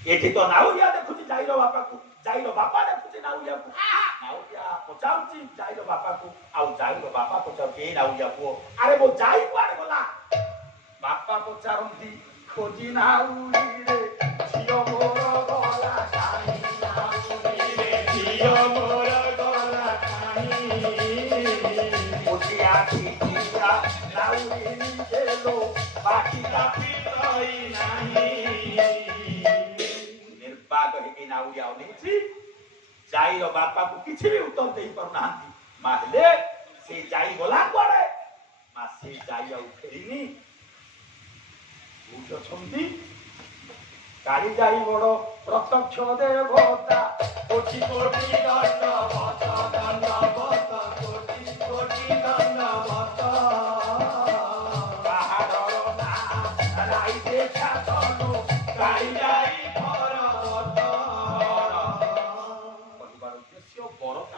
ଏଠି ତ ନାଉରିଆ ଦେଖୁଛି ଯାଇର ବାପାକୁ, ଯାଇର ବାପା ଦେଖୁଛି ନାଉରିଆକୁ। ନାଉରିଆ ପଚାରୁଛି ଯାଇର ବାପାକୁ, ଆଉ ଯାଇର ବାପା ପଚାରୁଛି ଏ ନାଉରିଆ ପୁଅ, ଆରେ ମୋ ଯାଇ କୁଆଡେ ଗଲା? ବାପା ପଚାରନ୍ତି ଖୋଜି ନାଉରିରେ ଝିଅ ମୋର ଗଲା କାହିଁ, ନାଉରିରେ ଝିଅ ମୋର ଗଲା କାହିଁ। ଖୋଜି ଆଖି ଥିଲା ନାଉରି ନିଜେଲୋ ବାକି କାପି ରହି ନାହିଁ। ନିର୍ବାକ ହେଇକି ନାଉରିଆ ଅନେଇଛି, ଯାଇର ବାପାକୁ କିଛି ବି ଉତ୍ତର ଦେଇପାରୁନାହାନ୍ତି। ମା ହେଲେ ସେ ଯାଇ ଗଲା କୁଆଡେ? ମା ସେ ଯାଇ ଆଉ ଫେରିନି। କୋଉଠି ଅଛନ୍ତି? କାଳି ଯାଇ ବଡ ପ୍ରତ୍ୟକ୍ଷ ଦେବତା, କୋଟି କୋଟି ଦଣ୍ଡବତ, ଦଣ୍ଡବତ, କୋଟି କୋଟି ଦଣ୍ଡବତ। ପାହାଡ଼ର ନାଁ ରାଇ ଦେଖା ତନୁ କାଳି